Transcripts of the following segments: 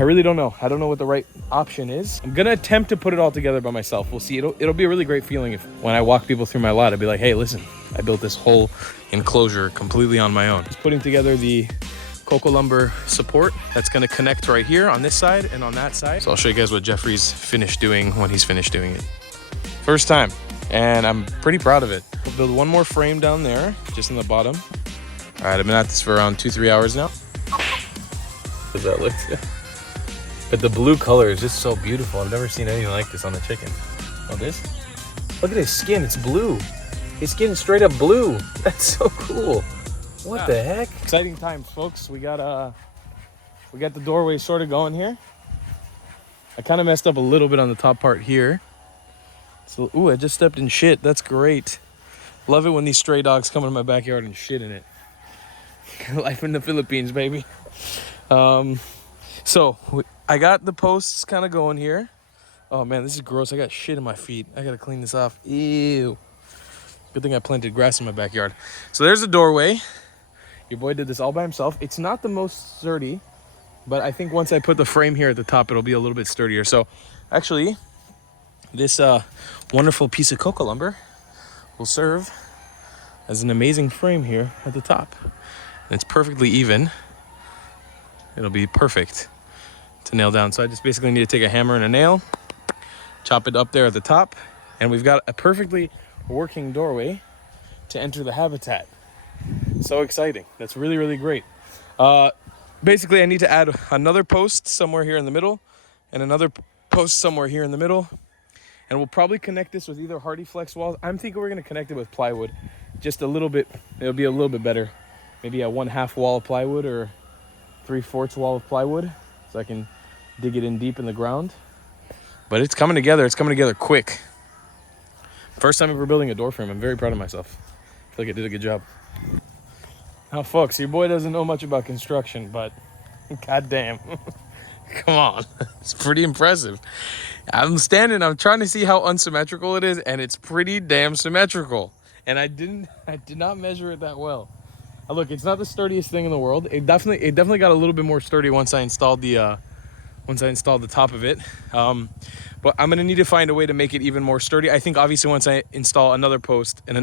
I really don't know. I don't know what the right option is. I'm gonna attempt to put it all together by myself. We'll see. It'll be a really great feeling if when I walk people through my lot, I'd be like, hey, listen, I built this whole enclosure completely on my own. Just putting together the Coco Lumber support that's gonna connect right here on this side and on that side. So I'll show you guys what Jeffrey's finished doing when he's finished doing it. First time, and I'm pretty proud of it. We'll build one more frame down there, just in the bottom. All right, I've been at this for around 2-3 hours now. Does that look? But the blue color is just so beautiful. I've never seen anything like this on a chicken. Oh, this? Look at his skin, it's blue. His skin is straight up blue. That's so cool. What the heck? Exciting times, folks. We got the doorway sort of going here. I kind of messed up a little bit on the top part here. So, ooh, I just stepped in shit. That's great. Love it when these stray dogs come into my backyard and shit in it. Life in the Philippines, baby. So I got the posts kind of going here. Oh man, this is gross. I got shit in my feet. I gotta clean this off. Ew. Good thing I planted grass in my backyard. So there's the doorway. Your boy did this all by himself. It's not the most sturdy, but I think once I put the frame here at the top, it'll be a little bit sturdier. So actually, this wonderful piece of Coco Lumber will serve as an amazing frame here at the top. And it's perfectly even. It'll be perfect to nail down. So I just basically need to take a hammer and a nail, chop it up there at the top, and we've got a perfectly working doorway to enter the habitat. So exciting. That's really, really great. Basically, I need to add another post somewhere here in the middle and another post somewhere here in the middle. And we'll probably connect this with either Hardy Flex walls. I'm thinking we're going to connect it with plywood. Just a little bit. It'll be a little bit better. Maybe a 1/2 wall of plywood or 3/4 wall of plywood, so I can dig it in deep in the ground. But it's coming together. It's coming together quick. First time ever building a door frame. I'm very proud of myself. I feel like I did a good job. Now, folks, your boy doesn't know much about construction, but goddamn, come on, it's pretty impressive. I'm standing. I'm trying to see how unsymmetrical it is, and it's pretty damn symmetrical. And I did not measure it that well. Look, it's not the sturdiest thing in the world. It definitely got a little bit more sturdy once I installed the top of it. But I'm gonna need to find a way to make it even more sturdy. I think obviously once I install another post and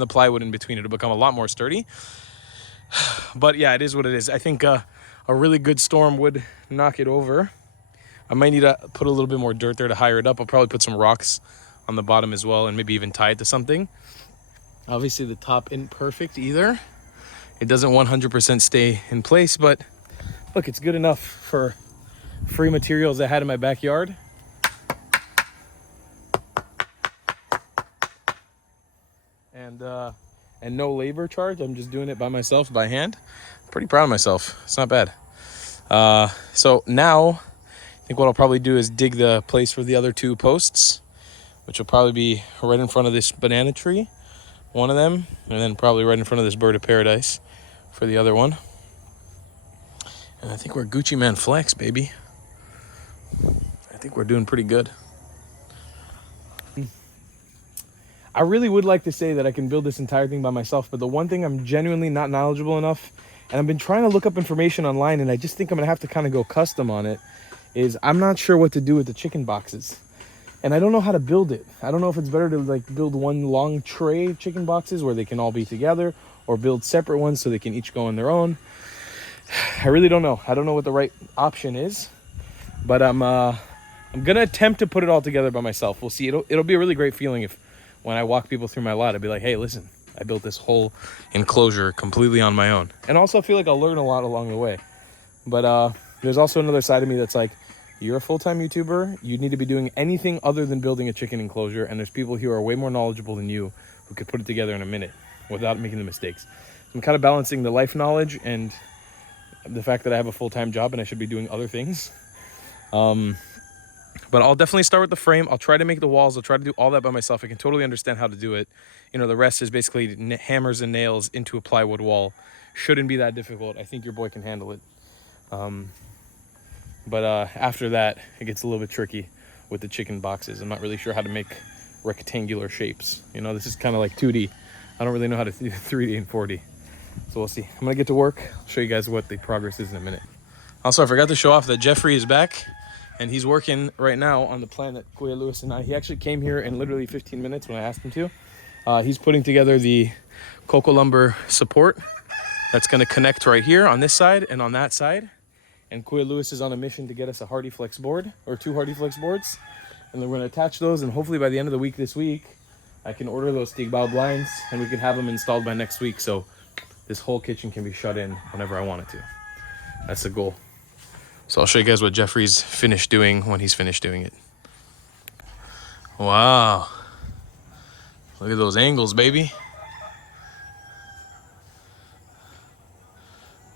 the plywood in between, it'll become a lot more sturdy. But yeah, it is what it is. I think a really good storm would knock it over. I might need to put a little bit more dirt there to higher it up. I'll probably put some rocks on the bottom as well, and maybe even tie it to something. Obviously the top isn't perfect either. It doesn't 100% stay in place, but look, it's good enough for free materials I had in my backyard. And no labor charge. I'm just doing it by myself, by hand. Pretty proud of myself. It's not bad. So now, I think what I'll probably do is dig the place for the other 2 posts, which will probably be right in front of this banana tree, one of them, and then probably right in front of this bird of paradise for the other one. And I think we're Gucci Man Flex, baby. I think we're doing pretty good. I really would like to say that I can build this entire thing by myself, but the one thing I'm genuinely not knowledgeable enough, and I've been trying to look up information online, and I just think I'm gonna have to kind of go custom on it, is I'm not sure what to do with the chicken boxes. And I don't know how to build it. I don't know if it's better to like build one long tray of chicken boxes where they can all be together, or build separate ones so they can each go on their own. I really don't know. I don't know what the right option is, but I'm gonna attempt to put it all together by myself. We'll see. It'll be a really great feeling if when I walk people through my lot, I'd be like, hey, listen, I built this whole enclosure completely on my own. And also I feel like I'll learn a lot along the way. But there's also another side of me that's like, you're a full-time YouTuber. You need to be doing anything other than building a chicken enclosure. And there's people who are way more knowledgeable than you who could put it together in a minute without making the mistakes. I'm kind of balancing the life knowledge and the fact that I have a full-time job and I should be doing other things. But I'll definitely start with the frame. I'll try to make the walls. I'll try to do all that by myself. I can totally understand how to do it. You know, the rest is basically hammers and nails into a plywood wall. Shouldn't be that difficult. I think your boy can handle it. But after that, it gets a little bit tricky with the chicken boxes. I'm not really sure how to make rectangular shapes. You know, this is kind of like 2D. I don't really know how to do 3D and 4D. So we'll see. I'm going to get to work. I'll show you guys what the progress is in a minute. Also, I forgot to show off that Jeffrey is back, and he's working right now on the plan that Kuya Lewis and I. He actually came here in literally 15 minutes when I asked him to. He's putting together the Coco Lumber support that's going to connect right here on this side and on that side. And Kuya Lewis is on a mission to get us a Hardy Flex board, or 2 Hardy Flex boards. And then we're going to attach those, and hopefully by the end of the week this week, I can order those Tigbao blinds, and we can have them installed by next week. So this whole kitchen can be shut in whenever I want it to. That's the goal. So I'll show you guys what Jeffrey's finished doing when he's finished doing it. Wow. Look at those angles, baby.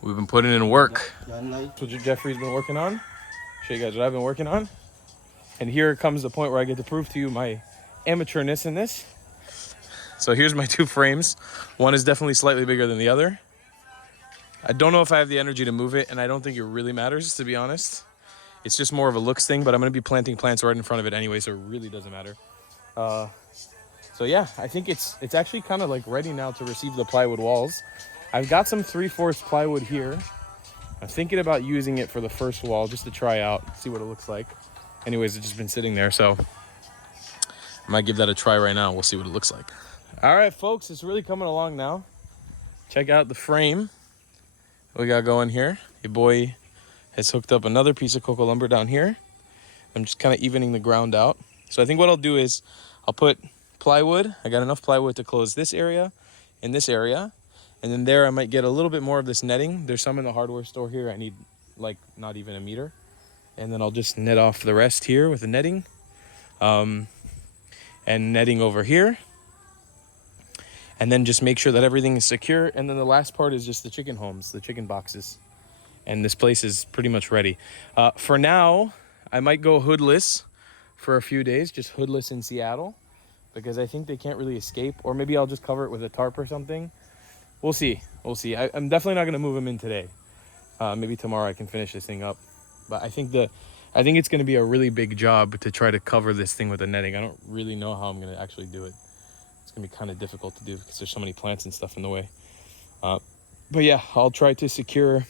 We've been putting in work. That's what Jeffrey's been working on. Show you guys what I've been working on. And here comes the point where I get to prove to you my amateurness in this. So here's my 2 frames. One is definitely slightly bigger than the other. I don't know if I have the energy to move it, and I don't think it really matters, to be honest. It's just more of a looks thing, but I'm going to be planting plants right in front of it anyway, so it really doesn't matter. So yeah, I think it's actually kind of like ready now to receive the plywood walls. I've got some 3/4 plywood here. I'm thinking about using it for the first wall just to try out, see what it looks like. Anyways, it's just been sitting there, so I might give that a try right now. We'll see what it looks like. All right, folks, it's really coming along now. Check out the frame we got going here. Your boy has hooked up another piece of Coco Lumber down here. I'm just kind of evening the ground out. So I think what I'll do is I'll put plywood. I got enough plywood to close this area and this area. And then there I might get a little bit more of this netting. There's some in the hardware store here. I need like not even a meter. And then I'll just net off the rest here with the netting. And netting over here. And then just make sure that everything is secure. And then the last part is just the chicken homes, the chicken boxes. And this place is pretty much ready. For now, I might go hoodless for a few days, just hoodless in Seattle, because I think they can't really escape. Or maybe I'll just cover it with a tarp or something. We'll see. We'll see. I'm definitely not going to move them in today. Maybe tomorrow I can finish this thing up. But I think it's going to be a really big job to try to cover this thing with the netting. I don't really know how I'm going to actually do it. It's going to be kind of difficult to do because there's so many plants and stuff in the way. But yeah, I'll try to secure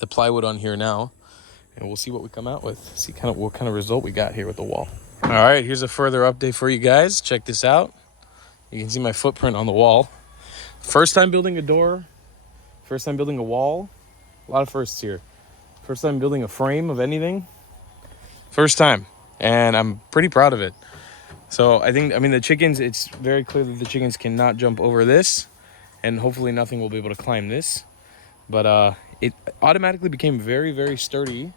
the plywood on here now, and we'll see what we come out with. See what kind of result we got here with the wall. All right, here's a further update for you guys. Check this out. You can see my footprint on the wall. First time building a door. First time building a wall. A lot of firsts here. First time building a frame of anything. First time. And I'm pretty proud of it. So I mean, the chickens, it's very clear that the chickens cannot jump over this. And hopefully nothing will be able to climb this. But it automatically became very, very sturdy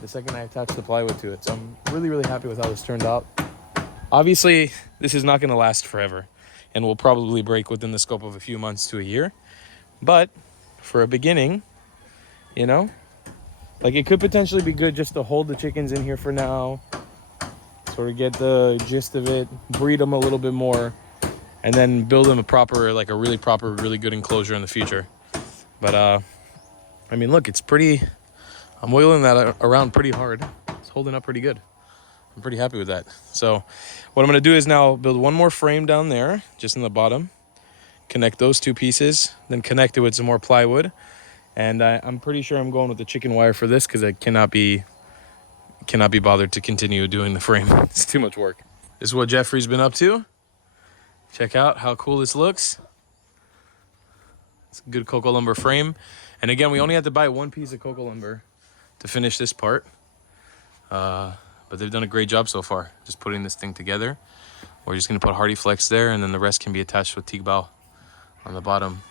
the second I attached the plywood to it. So I'm really, really happy with how this turned out. Obviously, this is not going to last forever. And will probably break within the scope of a few months to a year. But for a beginning, you know, like it could potentially be good just to hold the chickens in here for now. Sort of get the gist of it, breed them a little bit more, and then build them a really good enclosure in the future. But I mean, look, it's pretty, I'm wheeling that around pretty hard. It's holding up pretty good. I'm pretty happy with that. So what I'm going to do is now build one more frame down there, just in the bottom, connect those 2 pieces, then connect it with some more plywood. And I'm pretty sure I'm going with the chicken wire for this because I cannot be bothered to continue doing the frame. It's too much work. This is what Jeffrey's been up to. Check out how cool this looks. It's a good Coco Lumber frame. And again, we only had to buy 1 piece of Coco Lumber to finish this part. But they've done a great job so far, just putting this thing together. We're just gonna put Hardy Flex there, and then the rest can be attached with Tigbao on the bottom.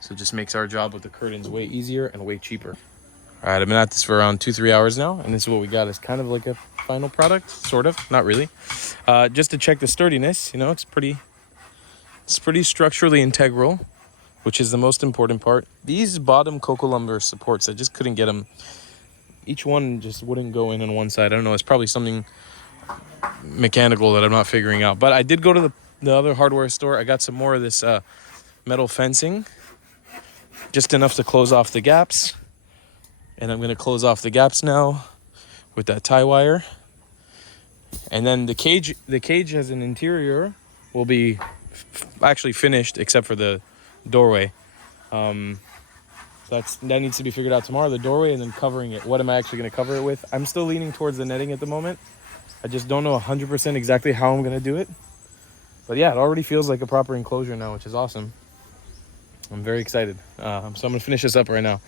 So it just makes our job with the curtains way easier and way cheaper. All right, I've been at this for around 2-3 hours now, and this is what we got. It's kind of like a final product, sort of, not really. Just to check the sturdiness, you know, it's pretty structurally integral, which is the most important part. These bottom Coco Lumber supports, I just couldn't get them. Each one just wouldn't go in on one side. I don't know, it's probably something mechanical that I'm not figuring out. But I did go to the other hardware store. I got some more of this metal fencing, just enough to close off the gaps. And I'm going to close off the gaps now with that tie wire. And then the cage as an interior will be actually finished except for the doorway. So that needs to be figured out tomorrow, the doorway, and then covering it. What am I actually going to cover it with? I'm still leaning towards the netting at the moment. I just don't know 100% exactly how I'm going to do it. But yeah, it already feels like a proper enclosure now, which is awesome. I'm very excited. So I'm going to finish this up right now.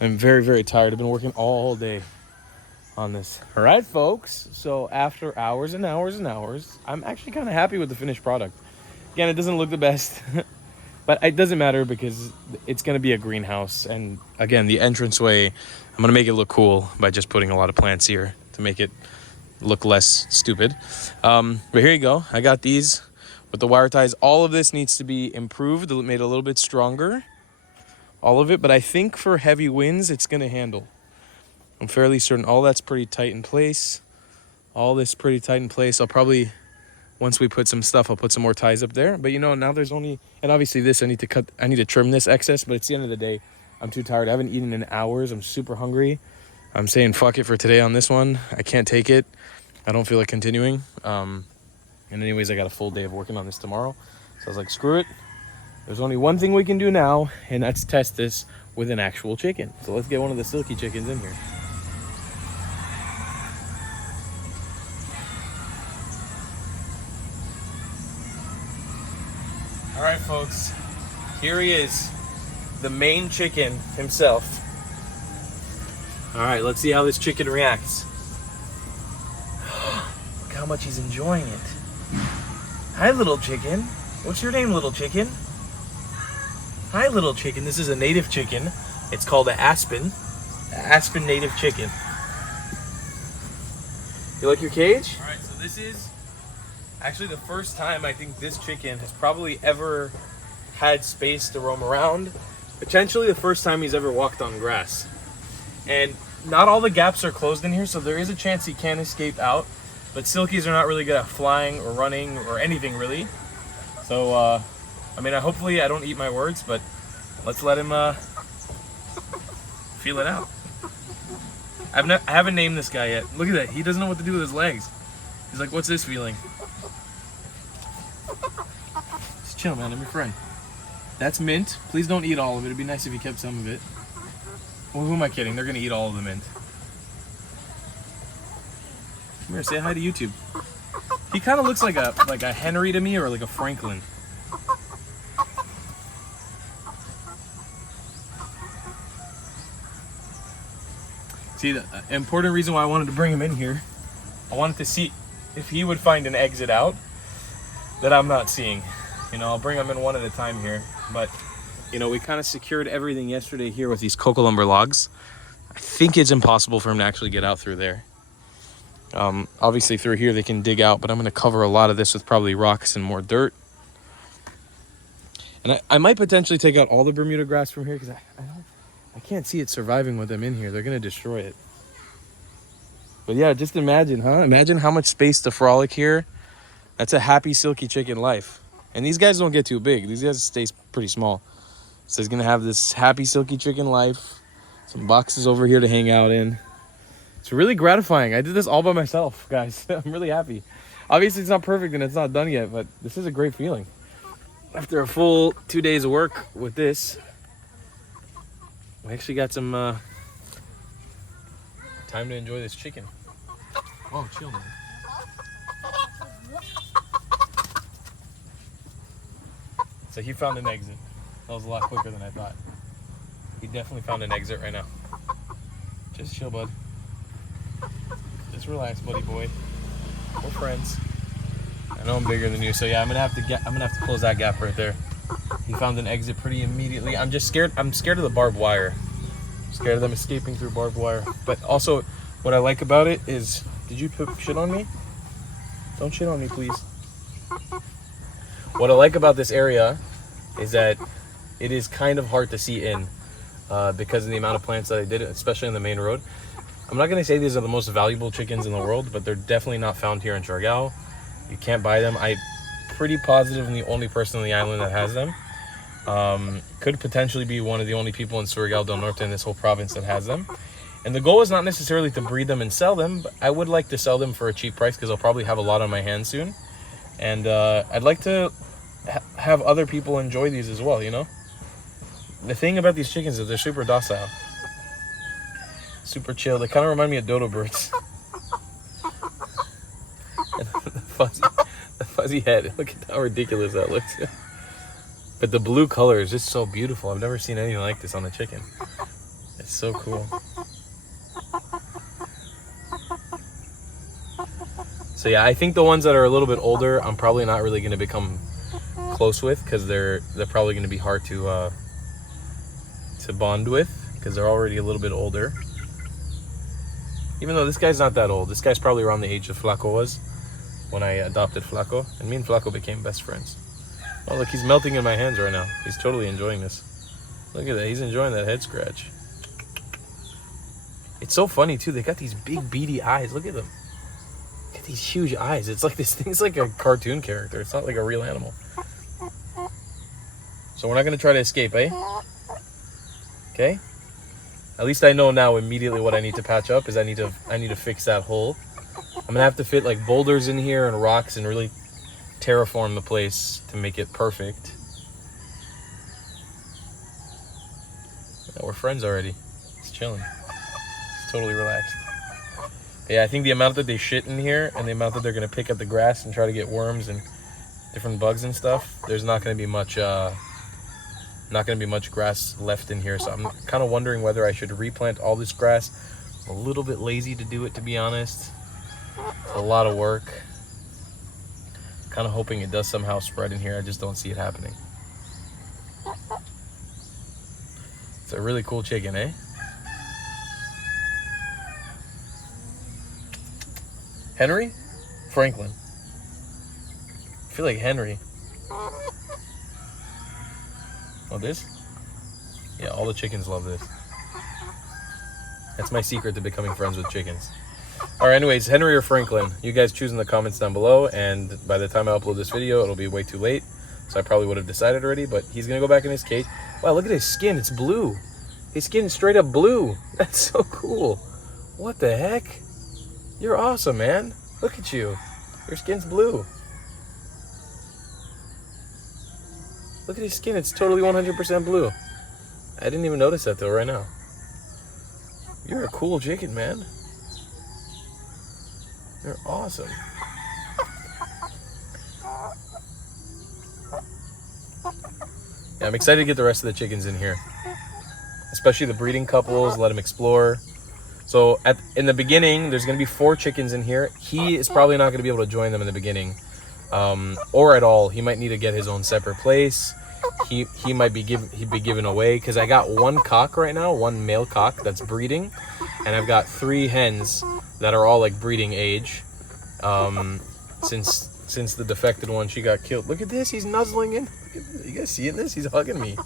I'm very, very tired. I've been working all day on this. All right, folks. So after hours and hours and hours, I'm actually kind of happy with the finished product. Again, it doesn't look the best. But it doesn't matter because it's going to be a greenhouse. And again, the entranceway, I'm going to make it look cool by just putting a lot of plants here to make it look less stupid. But here you go. I got these with the wire ties. All of this needs to be improved, made a little bit stronger. All of it. But I think for heavy winds, it's going to handle. I'm fairly certain all that's pretty tight in place. All this pretty tight in place. I'll probably... Once we put some stuff, I'll put some more ties up there. But you know, now there's only, and obviously this, I need to trim this excess, but it's the end of the day. I'm too tired. I haven't eaten in hours. I'm super hungry. I'm saying fuck it for today on this one. I can't take it. I don't feel like continuing. And anyways, I got a full day of working on this tomorrow. So I was like, screw it. There's only one thing we can do now, and that's test this with an actual chicken. So let's get one of the silky chickens in here. All right, folks, here he is, the main chicken himself. All right, let's see how this chicken reacts. Look how much he's enjoying it. Hi, little chicken. What's your name, little chicken? Hi, little chicken. This is a native chicken. It's called an Aspen native chicken. You like your cage? All right, so this is actually the first time I think this chicken has probably ever had space to roam around. Potentially the first time he's ever walked on grass. And not all the gaps are closed in here, so there is a chance he can escape out. But silkies are not really good at flying or running or anything really. So, I mean, hopefully I don't eat my words, but let's let him feel it out. I haven't named this guy yet. Look at that. He doesn't know what to do with his legs. He's like, what's this feeling? Just chill, man. I'm your friend. That's mint. Please don't eat all of it. It'd be nice if you kept some of it. Well, who am I kidding? They're going to eat all of the mint. Come here, say hi to YouTube. He kind of looks like a Henry to me, or like a Franklin. See, the important reason why I wanted to bring him in here, I wanted to see if he would find an exit out that I'm not seeing. You know, I'll bring him in one at a time here. But, you know, we kind of secured everything yesterday here with these cocoa lumber logs. I think it's impossible for him to actually get out through there. Obviously through here they can dig out, but I'm going to cover a lot of this with probably rocks and more dirt. And I might potentially take out all the Bermuda grass from here because I can't see it surviving with them in here. They're going to destroy it. But yeah, just imagine, huh? Imagine how much space to frolic here. That's a happy silky chicken life. And these guys don't get too big. These guys stay pretty small. So he's going to have this happy silky chicken life. Some boxes over here to hang out in. It's really gratifying. I did this all by myself, guys. I'm really happy. Obviously, it's not perfect and it's not done yet, but this is a great feeling. After a full 2 days of work with this, we actually got some time to enjoy this chicken. Oh, chill, man. So he found an exit. That was a lot quicker than I thought. He definitely found an exit right now. Just chill, bud. Just relax, buddy boy. We're friends. I know I'm bigger than you, so yeah, I'm gonna have to close that gap right there. He found an exit pretty immediately. I'm just scared. I'm scared of the barbed wire. I'm scared of them escaping through barbed wire. But also, what I like about it is, did you put shit on me? Don't shit on me, please. What I like about this area is that it is kind of hard to see in because of the amount of plants that I did, especially on the main road. I'm not going to say these are the most valuable chickens in the world, but they're definitely not found here in Siargao. You can't buy them. I'm pretty positive I'm the only person on the island that has them. Could potentially be one of the only people in Surigao del Norte in this whole province that has them. And the goal is not necessarily to breed them and sell them, but I would like to sell them for a cheap price because I'll probably have a lot on my hands soon. And I'd like to have other people enjoy these as well, you know? The thing about these chickens is they're super docile. Super chill. They kind of remind me of dodo birds. And the fuzzy head. Look at how ridiculous that looks. But the blue color is just so beautiful. I've never seen anything like this on a chicken. It's so cool. So yeah, I think the ones that are a little bit older, I'm probably not really going to become close with, because they're probably going to be hard to bond with, because they're already a little bit older. Even though this guy's not that old. This guy's probably around the age of Flaco was when I adopted Flaco, and me and Flaco became best friends. Oh look, he's melting in my hands right now. He's totally enjoying this. Look at that, he's enjoying that head scratch. It's so funny too, they got these big beady eyes. Look at them. Look at these huge eyes. It's like this thing's like a cartoon character. It's not like a real animal. So we're not gonna try to escape, eh? Okay? At least I know now immediately what I need to patch up is I need to fix that hole. I'm gonna have to fit like boulders in here and rocks and really terraform the place to make it perfect. Yeah, we're friends already. It's chilling. It's totally relaxed. But yeah, I think the amount that they shit in here and the amount that they're gonna pick at the grass and try to get worms and different bugs and stuff, there's not gonna be much grass left in here. So I'm kind of wondering whether I should replant all this grass. I'm a little bit lazy to do it, to be honest. It's a lot of work. Kind of hoping it does somehow spread in here. I just don't see it happening. It's a really cool chicken, eh? Henry? Franklin. I feel like Henry. Oh, this? Yeah, all the chickens love this. That's my secret to becoming friends with chickens. Alright, anyways, Henry or Franklin, you guys choose in the comments down below, and by the time I upload this video, it'll be way too late, so I probably would have decided already, but he's gonna go back in his cage. Wow, look at his skin, it's blue. His skin is straight up blue. That's so cool. What the heck? You're awesome, man. Look at you. Your skin's blue. Look at his skin, it's totally 100% blue. I didn't even notice that though right now. You're a cool chicken, man. You're awesome. Yeah, I'm excited to get the rest of the chickens in here. Especially the breeding couples, let them explore. So in the beginning, there's going to be 4 chickens in here. He is probably not going to be able to join them in the beginning. Or at all. He might need to get his own separate place. He might be given away, because I got 1 cock right now, 1 male cock that's breeding, and I've got 3 hens that are all like breeding age. Since the defected one, she got killed. Look at this, he's nuzzling in. You guys seeing this? He's hugging me.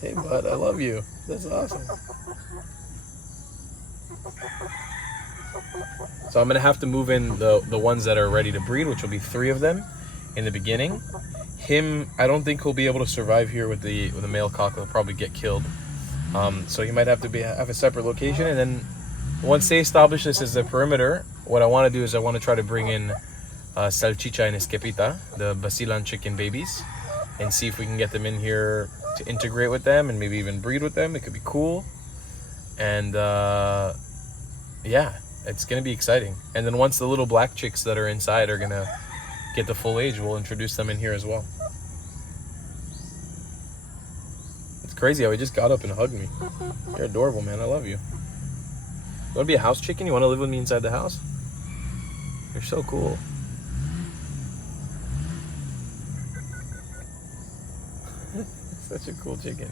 Hey bud, I love you. That's awesome. So I'm gonna have to move in the ones that are ready to breed, which will be 3 of them in the beginning. Him, I don't think he'll be able to survive here with the male cock. He'll probably get killed. So he might have to have a separate location. And then once they establish this as the perimeter, what I want to do is I want to try to bring in Salchicha and Esquepita, the Basilan chicken babies, and see if we can get them in here to integrate with them and maybe even breed with them. It could be cool. And yeah, it's gonna be exciting. And then once the little black chicks that are inside are gonna get the full age, we'll introduce them in here as well. It's crazy how he just got up and hugged me. You're adorable, man. I love you. You want to be a house chicken? You want to live with me inside the house? You're so cool. Such a cool chicken.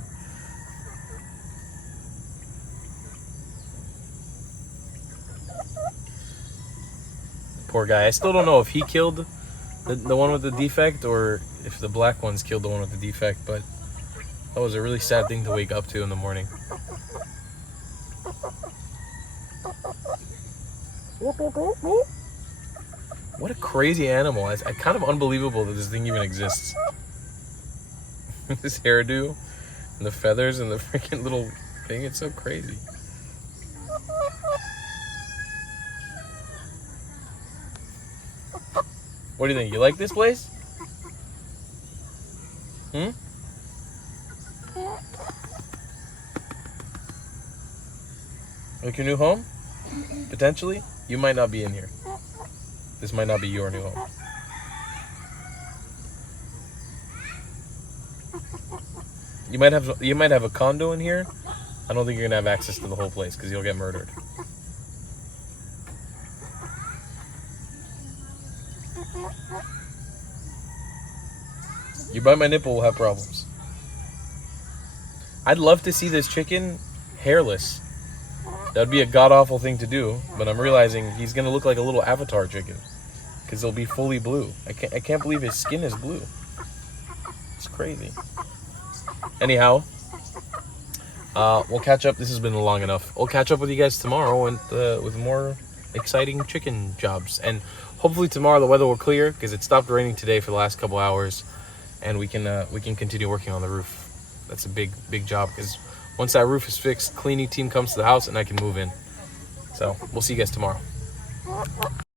Poor guy. I still don't know if he killed the one with the defect or if the black ones killed the one with the defect, but that was a really sad thing to wake up to in the morning. What a crazy animal. It's kind of unbelievable that this thing even exists. This hairdo and the feathers and the freaking little thing, it's so crazy. What do you think? You like this place? Like your new home? Potentially? You might not be in here. This might not be your new home. You might have a condo in here. I don't think you're gonna have access to the whole place because you'll get murdered. You bite my nipple, we'll have problems. I'd love to see this chicken hairless. That'd be a god-awful thing to do, but I'm realizing he's gonna look like a little Avatar chicken because he'll be fully blue. I can't believe his skin is blue. It's crazy. Anyhow, we'll catch up. This has been long enough. We'll catch up with you guys tomorrow and with more exciting chicken jobs. And hopefully tomorrow the weather will clear because it stopped raining today for the last couple hours, and we can continue working on the roof. That's a big job because once that roof is fixed, cleaning team comes to the house and I can move in. So we'll see you guys tomorrow.